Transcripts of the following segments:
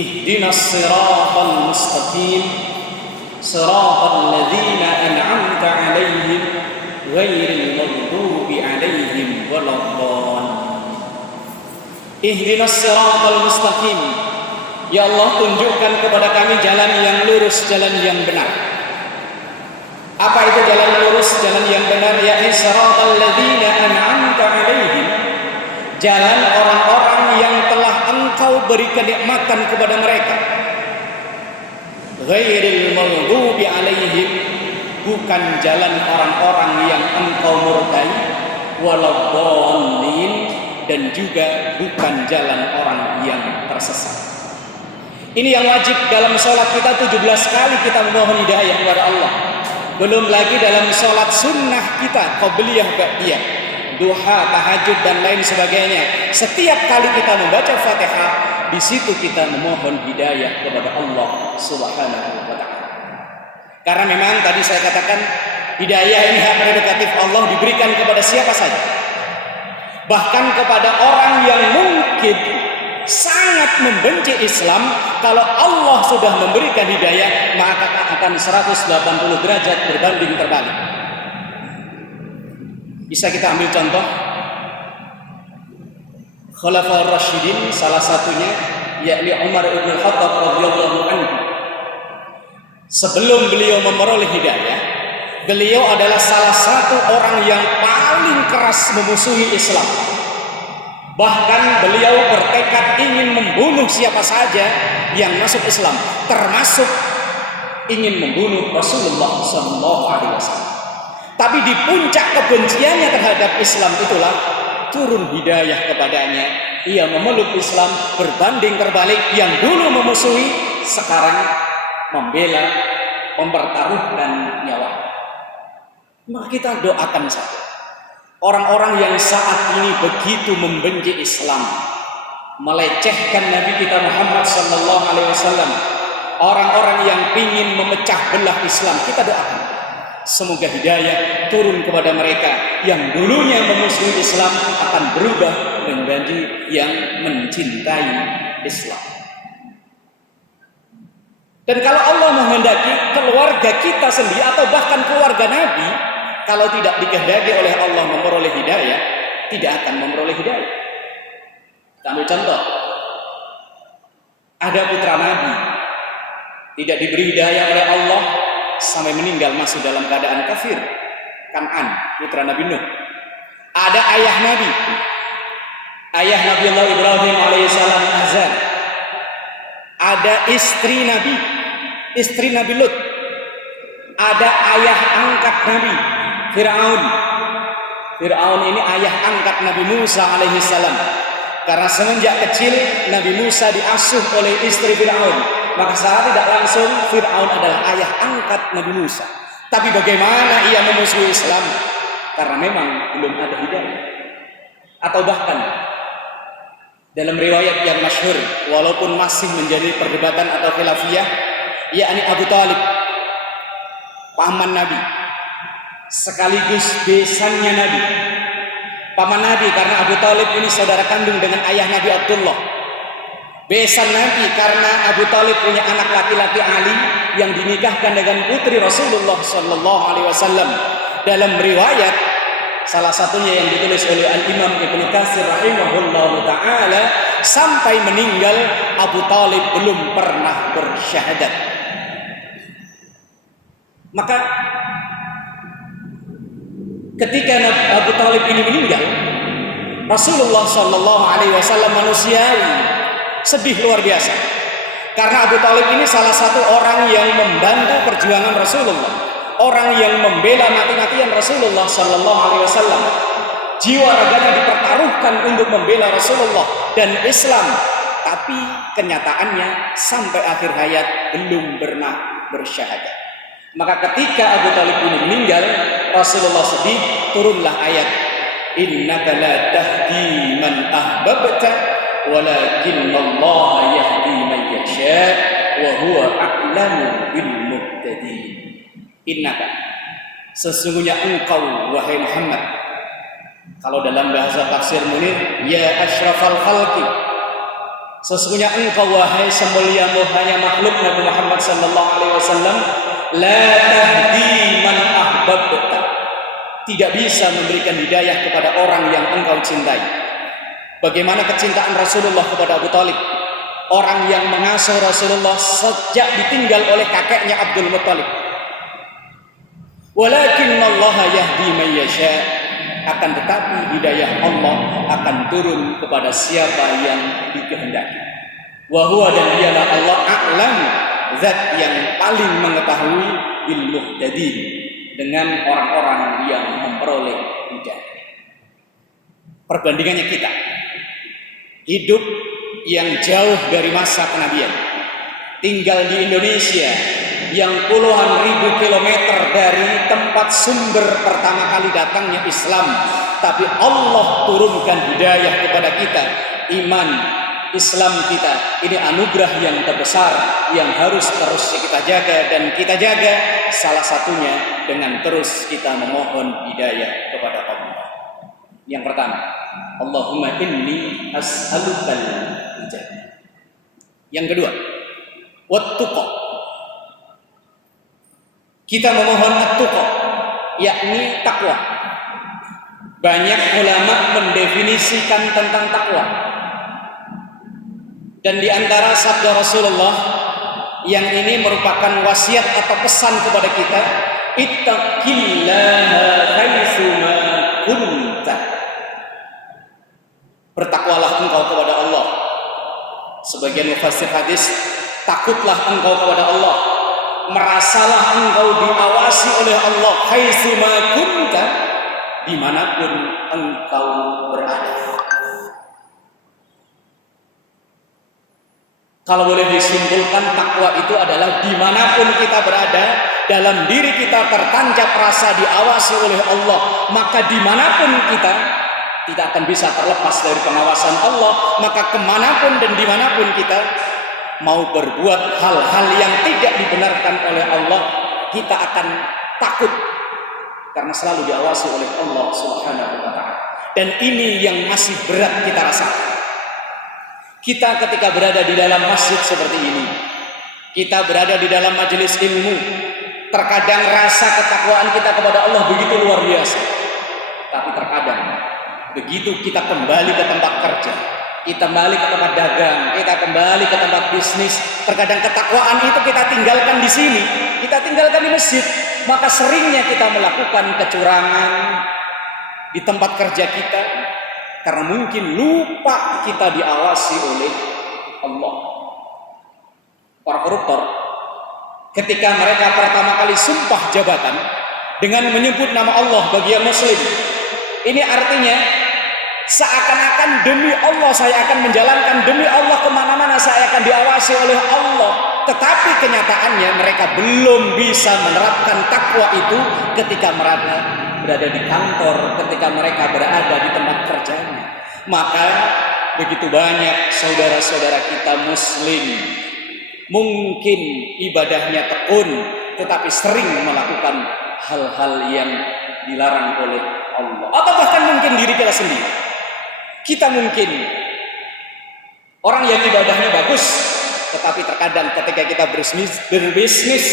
Ihdinas siratal mustaqim siratal ladzina an'amta 'alaihim ghairil maghdubi 'alaihim waladdallin. Ihdinas siratal mustaqim. Ya Allah, tunjukkan kepada kami jalan yang lurus, jalan yang benar. Apa itu jalan lurus, jalan yang benar? Yakni siratal ladzina an'amta 'alaihim, jalan orang-orang yang telah Engkau beri kenikmatan kepada mereka. Ghairil maghdubi 'alaihim, bukan jalan orang-orang yang Engkau murkai, waladdallin, dan juga bukan jalan orang yang tersesat. Ini yang wajib dalam sholat kita 17 kali kita memohon hidayah kepada Allah. Belum lagi dalam sholat sunnah kita, qabliyah, ba'diyah, duha, tahajud dan lain sebagainya. Setiap kali kita membaca Fatihah, di situ kita memohon hidayah kepada Allah Subhanahu wa ta'ala. Karena memang tadi saya katakan hidayah ini hak prerogatif Allah, diberikan kepada siapa saja. Bahkan kepada orang yang mungkin sangat membenci Islam, kalau Allah sudah memberikan hidayah, maka akan 180 derajat berbanding terbalik. Bisa kita ambil contoh Khulafaur Rasyidin, salah satunya yakni Umar ibn Khattab radhiyallahu anhu. Sebelum beliau memperoleh hidayah, beliau adalah salah satu orang yang paling keras memusuhi Islam. Bahkan beliau bertekad ingin membunuh siapa saja yang masuk Islam, termasuk ingin membunuh Rasulullah SAW. Tapi di puncak kebenciannya terhadap Islam itulah turun hidayah kepadanya. Ia memeluk Islam, berbanding terbalik. Yang dulu memusuhi, sekarang membela, mempertaruhkan nyawa. Maka kita doakan saja orang-orang yang saat ini begitu membenci Islam, melecehkan Nabi kita Muhammad sallallahu alaihi wasallam, orang-orang yang ingin memecah belah Islam, kita doakan semoga hidayah turun kepada mereka. Yang dulunya memusuhi Islam akan berubah menjadi yang mencintai Islam. Dan kalau Allah menghendaki keluarga kita sendiri atau bahkan keluarga Nabi, kalau tidak dikehendaki oleh Allah memperoleh hidayah, tidak akan memperoleh hidayah. Kita ambil contoh. Ada putra Nabi tidak diberi hidayah oleh Allah sampai meninggal masih dalam keadaan kafir. Kan'an, putra Nabi Nuh. Ada ayah Nabi, ayah Nabi Allah Ibrahim alaihissalam, Azar. Ada istri Nabi, istri Nabi Lut. Ada ayah angkat Nabi, Fir'aun. Fir'aun ini ayah angkat Nabi Musa alaihissalam. Karena semenjak kecil Nabi Musa diasuh oleh istri Fir'aun, maka secara tidak langsung Fir'aun adalah ayah angkat Nabi Musa. Tapi bagaimana ia memusuhi Islam? Karena memang belum ada hidayah. Atau bahkan dalam riwayat yang masyhur, walaupun masih menjadi perdebatan atau khilafiyah, yakni Abu Talib, paman Nabi, sekaligus besannya Nabi. Paman Nabi karena Abu Talib ini saudara kandung dengan ayah Nabi Abdullah. Besan Nabi karena Abu Talib punya anak laki-laki Ali yang dinikahkan dengan putri Rasulullah sallallahu alaihi wasallam. Dalam riwayat salah satunya yang ditulis oleh Al-Imam Ibnu Katsir rahimahullahu taala, sampai meninggal Abu Talib belum pernah bersyahadat. Maka ketika Abu Talib ini meninggal, Rasulullah sallallahu alaihi wasallam manusiawi sedih luar biasa. Karena Abu Talib ini salah satu orang yang membantu perjuangan Rasulullah, orang yang membela mati-matian Rasulullah sallallahu alaihi wasallam. Jiwa raganya dipertaruhkan untuk membela Rasulullah dan Islam, tapi kenyataannya sampai akhir hayat belum pernah bersyahadat. Maka ketika Abu Talib ini meninggal, Rasulullah sedih, turunlah ayat innaka la tahdi man ahbabta walakin Allah yahdi man yasha wa huwa a'lamu bil muhtadin. Innaka, sesungguhnya engkau wahai Muhammad, kalau dalam bahasa tafsir Munir, ya asyrafal khalqi, Sesungguhnya engkau wahai semulia-mulianya makhluk Nabi Muhammad sallallahu alaihi wasallam, la tahdi man ahbabta. Tidak bisa memberikan hidayah kepada orang yang engkau cintai. Bagaimana kecintaan Rasulullah kepada Abu Thalib, orang yang mengasuh Rasulullah sejak ditinggal oleh kakeknya Abdul Muttalib. Walakin Allah yahdi man yasha. Akan tetapi hidayah Allah akan turun kepada siapa yang dikehendaki. Wa huwa, dan dialah Allah a'lam, zat yang paling mengetahui bil muhtadin, dengan orang-orang yang memperoleh hidayah. Perbandingannya kita hidup yang jauh dari masa kenabian, tinggal di Indonesia yang puluhan ribu kilometer dari tempat sumber pertama kali datangnya Islam, tapi Allah turunkan hidayah kepada kita. Iman Islam kita ini anugerah yang terbesar yang harus terus kita jaga, dan kita jaga salah satunya dengan terus kita memohon hidayah kepada Allah. Yang pertama, Allahumma inni as'alukal hidayah. Yang kedua, wattuqa. Kita memohon at-tuqa, yakni takwa. Banyak ulama mendefinisikan tentang takwa. Dan di antara sabda Rasulullah yang ini merupakan wasiat atau pesan kepada kita, ittaqillaha haitsuma kunta. Bertakwalah engkau kepada Allah. Sebagian mufassir hadis, takutlah engkau kepada Allah. Merasalah engkau diawasi oleh Allah haitsuma kunta, dimanapun engkau berada. Kalau boleh disimpulkan, takwa itu adalah dimanapun kita berada, dalam diri kita tertancap rasa diawasi oleh Allah, maka dimanapun kita tidak akan bisa terlepas dari pengawasan Allah. Maka kemanapun dan dimanapun kita mau berbuat hal-hal yang tidak dibenarkan oleh Allah, kita akan takut karena selalu diawasi oleh Allah Subhanahu wa ta'ala. Dan ini yang masih berat kita rasakan. Kita ketika berada di dalam masjid seperti ini, kita berada di dalam majelis ilmu, terkadang rasa ketakwaan kita kepada Allah begitu luar biasa. Tapi terkadang begitu kita kembali ke tempat kerja, kita kembali ke tempat dagang, kita kembali ke tempat bisnis, terkadang ketakwaan itu kita tinggalkan di sini, kita tinggalkan di masjid. Maka seringnya kita melakukan kecurangan di tempat kerja kita karena mungkin lupa kita diawasi oleh Allah. Para koruptor ketika mereka pertama kali sumpah jabatan dengan menyebut nama Allah bagi yang muslim, ini artinya seakan-akan demi Allah saya akan menjalankan, demi Allah kemana-mana saya akan diawasi oleh Allah. Tetapi kenyataannya mereka belum bisa menerapkan takwa itu ketika mereka berada di kantor, ketika mereka berada di tempat kerjanya. Maka begitu banyak saudara-saudara kita muslim mungkin ibadahnya tekun, tetapi sering melakukan hal-hal yang dilarang oleh Allah, atau bahkan mungkin diri kita sendiri. Kita mungkin orang yang ibadahnya bagus, tetapi terkadang ketika kita berbisnis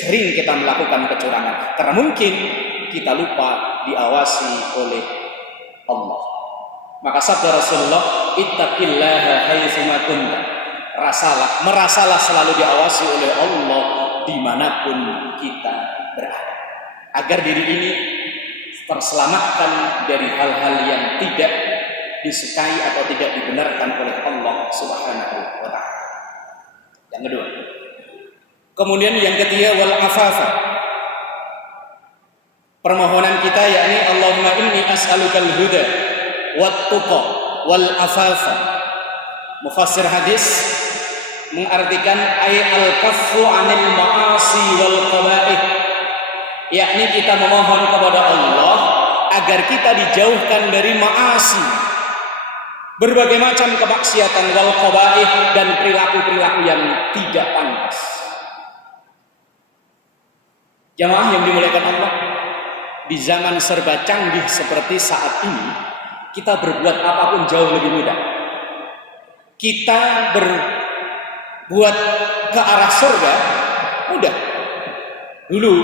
sering kita melakukan kecurangan karena mungkin kita lupa diawasi oleh Allah. Maka sabda Rasulullah, ittaqillaha haitsuma kunta. Merasalah selalu diawasi oleh Allah dimanapun kita berada, agar diri ini terselamatkan dari hal-hal yang tidak disukai atau tidak dibenarkan oleh Allah Subhanahu wa ta'ala. Yang kedua. Kemudian yang ketiga, wal afafa. Permohonan kita yakni Allahumma inni as'alukal huda wat tuqa wal afafa. Mufassir hadis mengartikan ay al kaffu 'anil ma'asi wal qaba'ih, yakni kita memohon kepada Allah agar kita dijauhkan dari ma'asi, berbagai macam kemaksiatan, wal qaba'ih, dan perilaku-perilaku yang tidak pantas. Jamaah yang dimuliakan Allah, di zaman serba canggih seperti saat ini, kita berbuat apapun jauh lebih mudah. kita berbuat ke arah surga mudah. Dulu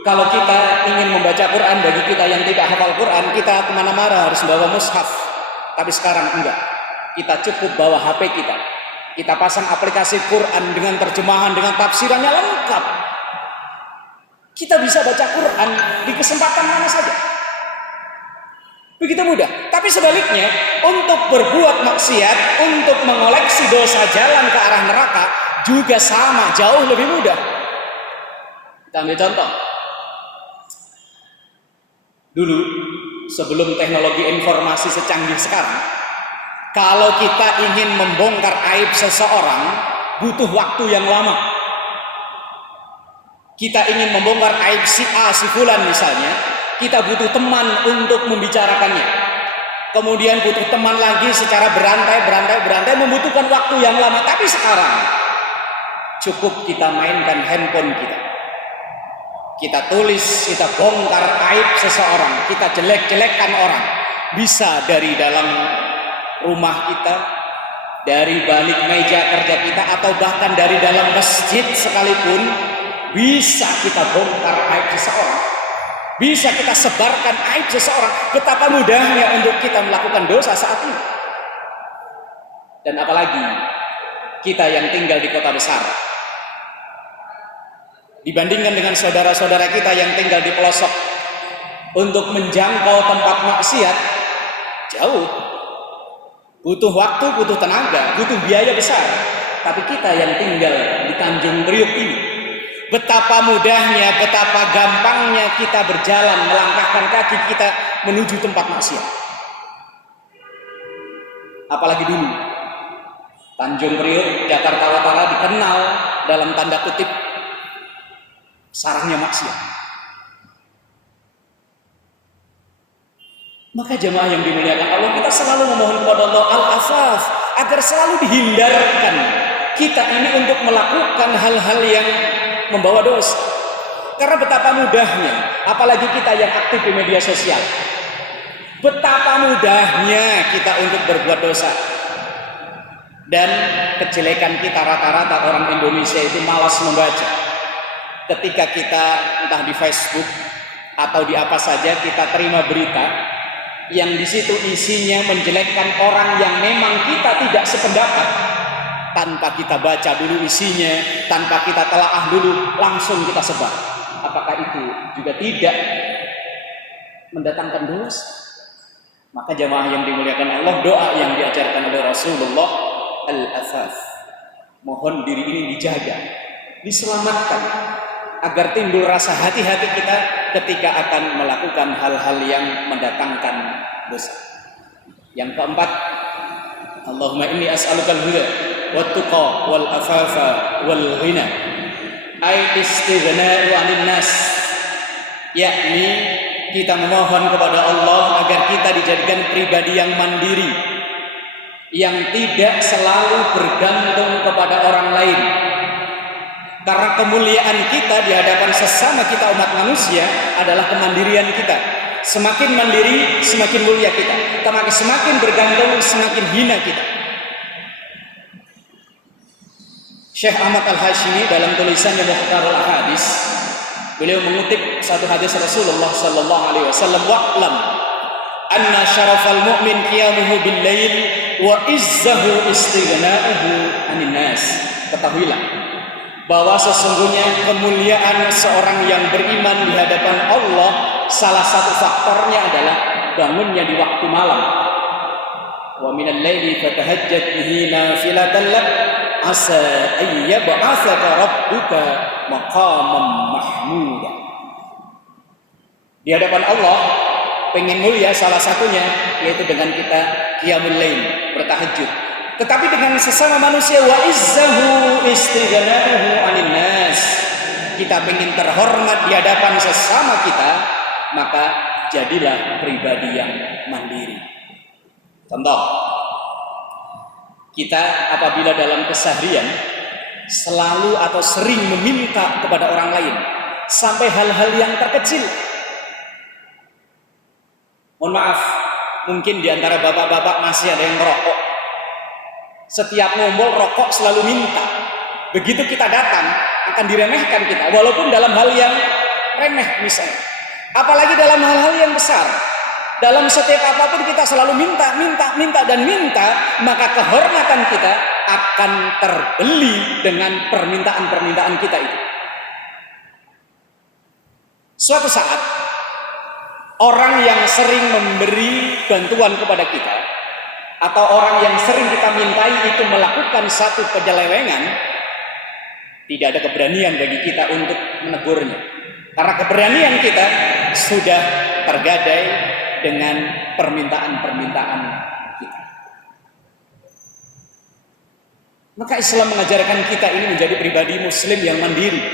kalau kita ingin membaca Quran, bagi kita yang tidak hafal Quran, kita kemana-mana harus bawa mushaf. Tapi sekarang enggak, kita cukup bawa HP kita. Kita pasang aplikasi Quran dengan terjemahan, dengan tafsirannya lengkap. Kita bisa baca Quran di kesempatan mana saja. Begitu mudah. Tapi sebaliknya, untuk berbuat maksiat, untuk mengoleksi dosa jalan ke arah neraka juga sama, jauh lebih mudah. Kita ambil contoh. Dulu, sebelum teknologi informasi secanggih sekarang, kalau kita ingin membongkar aib seseorang, butuh waktu yang lama. Kita ingin membongkar aib si A, si Fulan misalnya, kita butuh teman untuk membicarakannya. Kemudian butuh teman lagi secara berantai, membutuhkan waktu yang lama. Tapi sekarang, cukup kita mainkan handphone kita. Kita tulis, kita bongkar aib seseorang, kita jelek-jelekkan orang. Bisa dari dalam rumah kita, dari balik meja kerja kita, atau bahkan dari dalam masjid sekalipun, bisa kita bongkar aib seseorang. Bisa kita sebarkan aib seseorang. Betapa mudahnya untuk kita melakukan dosa saat ini. Dan apalagi kita yang tinggal di kota besar, dibandingkan dengan saudara-saudara kita yang tinggal di pelosok, untuk menjangkau tempat maksiat jauh, butuh waktu, butuh tenaga, butuh biaya besar. Tapi kita yang tinggal di Tanjung Priok ini, betapa mudahnya, betapa gampangnya kita berjalan, melangkahkan kaki kita menuju tempat maksiat. Apalagi dulu Tanjung Priok, Jakarta Utara dikenal dalam tanda kutip sarangnya maksiat. Maka jemaah yang dimuliakan Allah, kita selalu memohon kepada Allah al-afaf, agar selalu dihindarkan kita ini untuk melakukan hal-hal yang membawa dosa. Karena betapa mudahnya, apalagi kita yang aktif di media sosial, betapa mudahnya kita untuk berbuat dosa. Dan kejelekan kita rata-rata orang Indonesia itu malas membaca. Ketika kita entah di Facebook atau di apa saja, kita terima berita yang di situ isinya menjelekkan orang yang memang kita tidak sependapat, tanpa kita baca dulu isinya, tanpa kita telaah dulu, langsung kita sebar. Apakah itu juga tidak mendatangkan dosa? Maka jamaah yang dimuliakan Allah, doa yang diajarkan oleh Rasulullah, al-afaf, mohon diri ini dijaga, diselamatkan, agar timbul rasa hati-hati kita ketika akan melakukan hal-hal yang mendatangkan dosa. Yang keempat, Allahumma inni as'alukal huda wat tuqa wal afafa wal ghina, ay istighna'u 'anil nas, yakni kita memohon kepada Allah agar kita dijadikan pribadi yang mandiri, yang tidak selalu bergantung kepada orang lain. Karena kemuliaan kita di hadapan sesama kita umat manusia adalah kemandirian kita. Semakin mandiri, semakin mulia kita. Semakin bergantung, semakin hina kita. Syekh Ahmad Al-Hashimi dalam tulisannya Mukhtarul Ahadis, beliau mengutip satu hadis Rasulullah sallallahu alaihi wasallam, wa'lam anna syarafal mu'min qiyamuhu bil lail wa izzahu istighna'uhu 'anil nas. Ketahuilah bahwa sesungguhnya kemuliaan seorang yang beriman di hadapan Allah, salah satu faktornya adalah bangunnya di waktu malam. Wa minal laili fatahajjat bihi nafilatan lak asa ay yab'atsaka rabbuka maqaman mahmuda. Di hadapan Allah pengen mulia, salah satunya yaitu dengan kita qiyamul lail, bertahajud. Tetapi dengan sesama manusia, wa izzahu istighna'uhu 'anil nas, kita ingin terhormat di hadapan sesama kita, maka jadilah pribadi yang mandiri. Contoh, kita apabila dalam keseharian selalu atau sering meminta kepada orang lain sampai hal-hal yang terkecil. Mohon maaf, mungkin di antara bapak-bapak masih ada yang merokok. Setiap ngumpul rokok selalu minta. Begitu kita datang akan diremehkan kita, walaupun dalam hal yang remeh misalnya. Apalagi dalam hal-hal yang besar. Dalam setiap apapun kita selalu minta, maka kehormatan kita akan terbeli dengan permintaan-permintaan kita itu. Suatu saat, orang yang sering memberi bantuan kepada kita, atau orang yang sering kita mintai itu melakukan satu penyelewengan, tidak ada keberanian bagi kita untuk menegurnya. Karena keberanian kita sudah tergadai dengan permintaan-permintaan kita. Maka Islam mengajarkan kita ini menjadi pribadi muslim yang mandiri.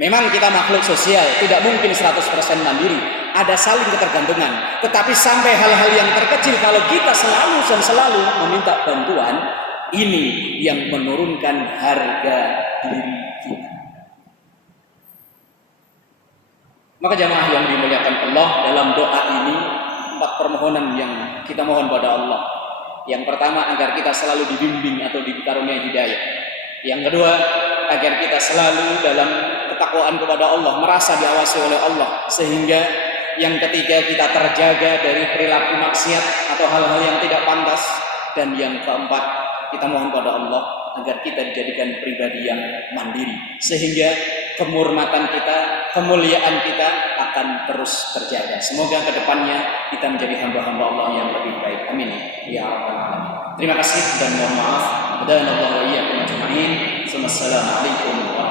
Memang kita makhluk sosial, tidak mungkin 100% mandiri. Ada saling ketergantungan. Tetapi sampai hal-hal yang terkecil, kalau kita selalu meminta bantuan, ini yang menurunkan harga diri kita. Maka jamaah yang dimuliakan Allah, dalam doa ini 4 permohonan yang kita mohon pada Allah. Yang pertama, agar kita selalu dibimbing atau dikaruniai hidayah. Yang kedua, agar kita selalu dalam ketakwaan kepada Allah, merasa diawasi oleh Allah, sehingga yang ketiga, kita terjaga dari perilaku maksiat atau hal-hal yang tidak pantas. Dan yang keempat, kita mohon pada Allah agar kita dijadikan pribadi yang mandiri, sehingga kehormatan kita, kemuliaan kita akan terus terjaga. Semoga kedepannya kita menjadi hamba-hamba Allah yang lebih baik. Amin ya rabbal alamin. Terima kasih dan mohon maaf. Assalamualaikum warahmatullahi wabarakatuh.